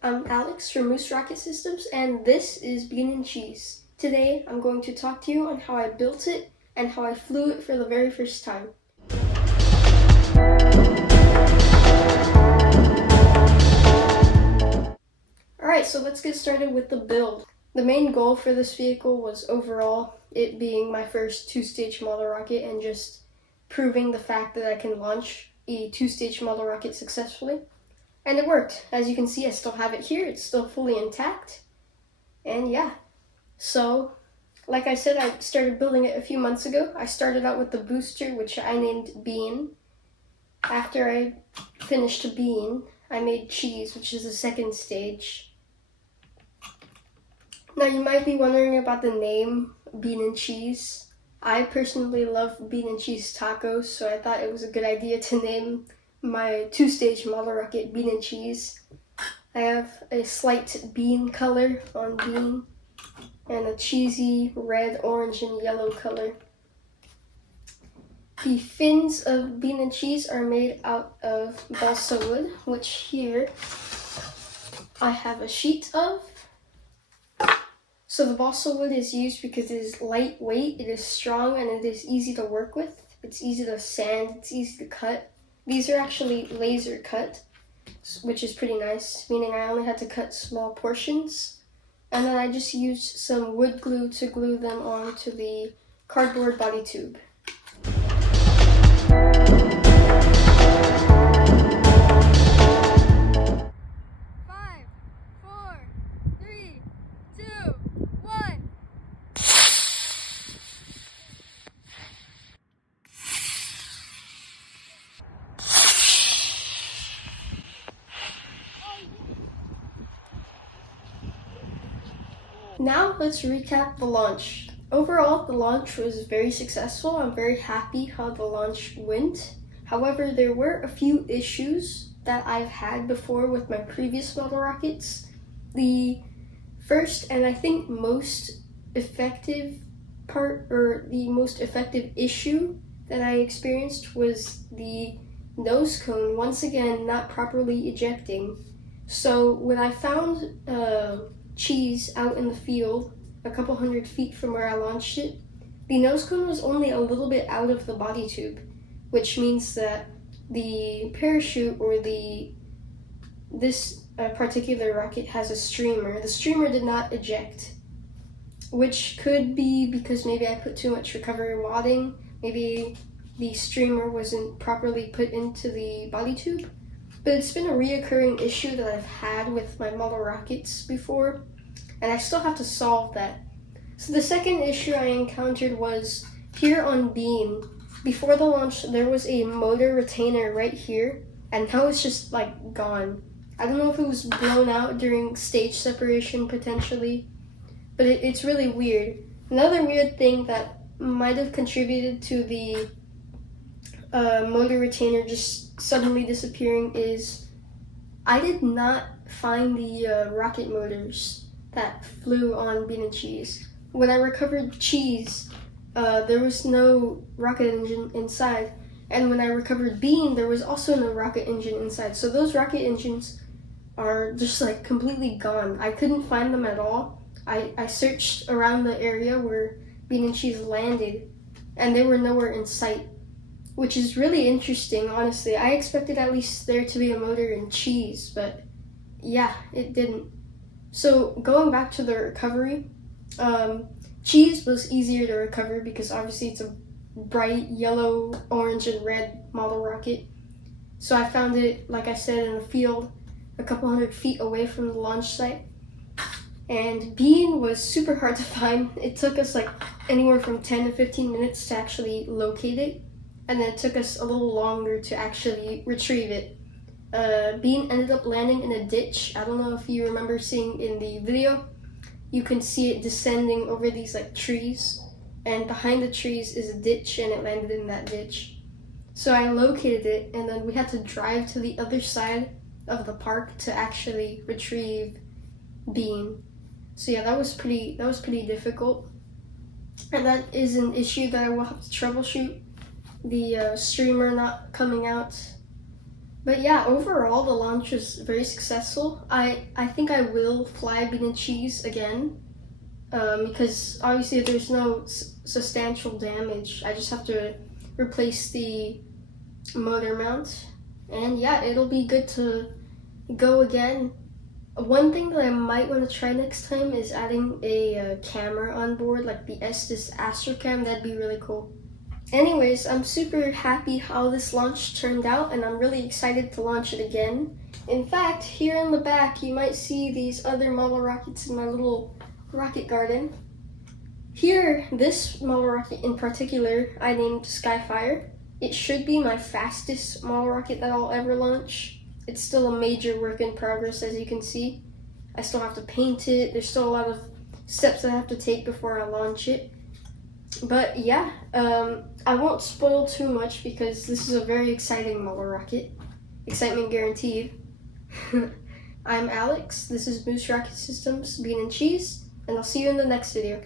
I'm Alex from Moose Rocket Systems, and this is Bean and Cheese. Today, I'm going to talk to you on how I built it and how I flew it for the very first time. Alright, so let's get started with the build. The main goal for this vehicle was overall it being my first two-stage model rocket and just proving the fact that I can launch a two-stage model rocket successfully. And it worked. As you can see, I still have it here. It's still fully intact. And yeah. So, like I said, I started building it a few months ago. I started out with the booster, which I named Bean. After I finished Bean, I made Cheese, which is the second stage. Now, you might be wondering about the name Bean and Cheese. I personally love bean and cheese tacos, so I thought it was a good idea to name my two-stage model rocket Bean and Cheese. I have a slight bean color on Bean and a cheesy red, orange, and yellow color. The fins of Bean and Cheese are made out of balsa wood, which here I have a sheet of. So the balsa wood is used because it is lightweight, it is strong, and it is easy to work with. It's easy to sand, it's easy to cut. These are actually laser cut, which is pretty nice, meaning I only had to cut small portions. And then I just used some wood glue to glue them onto the cardboard body tube. Now let's recap the launch. Overall, the launch was very successful. I'm very happy how the launch went. However, there were a few issues that I've had before with my previous model rockets. The first and I think most effective part, or the most effective issue that I experienced was the nose cone once again not properly ejecting. So when I found Cheese out in the field a couple hundred feet from where I launched it, the nose cone was only a little bit out of the body tube, which means that the parachute or this particular rocket has a streamer. The streamer did not eject, which could be because maybe I put too much recovery wadding, maybe the streamer wasn't properly put into the body tube. But it's been a reoccurring issue that I've had with my model rockets before, and I still have to solve that. So the second issue I encountered was here on Bean. Before the launch, there was a motor retainer right here, and now it's just like gone. I don't know if it was blown out during stage separation potentially, but it's really weird. Another weird thing that might have contributed to the motor retainer just suddenly disappearing is I did not find the rocket motors that flew on Bean and Cheese. When I recovered Cheese, there was no rocket engine inside, and when I recovered Bean, there was also no rocket engine inside. So those rocket engines are just like completely gone. I couldn't find them at all. I searched around the area where Bean and Cheese landed, and they were nowhere in sight, which is really interesting, honestly. I expected at least there to be a motor in Cheese, but yeah, it didn't. So going back to the recovery, Cheese was easier to recover because obviously it's a bright yellow, orange, and red model rocket. So I found it, like I said, in a field a couple hundred feet away from the launch site. And Bean was super hard to find. It took us like anywhere from 10 to 15 minutes to actually locate it. And then it took us a little longer to actually retrieve it. Bean ended up landing in a ditch. I don't know if you remember seeing in the video. You can see it descending over these like trees. And behind the trees is a ditch, and it landed in that ditch. So I located it, and then we had to drive to the other side of the park to actually retrieve Bean. So yeah, that was pretty difficult. And that is an issue that I will have to troubleshoot. The streamer not coming out But yeah, overall the launch was very successful. I think I will fly Bean and Cheese again, because obviously there's no substantial damage. I just have to replace the motor mount, and yeah, it'll be good to go again. One thing that I might want to try next time is adding a camera on board, like the Estes Astrocam. That'd be really cool. Anyways, I'm super happy how this launch turned out, and I'm really excited to launch it again. In fact, here in the back, you might see these other model rockets in my little rocket garden. Here, this model rocket in particular, I named Skyfire. It should be my fastest model rocket that I'll ever launch. It's still a major work in progress, as you can see. I still have to paint it. There's still a lot of steps I have to take before I launch it. But yeah, I won't spoil too much because this is a very exciting model rocket. Excitement guaranteed. I'm Alex. This is Moose Rocket Systems, Bean and Cheese, and I'll see you in the next video.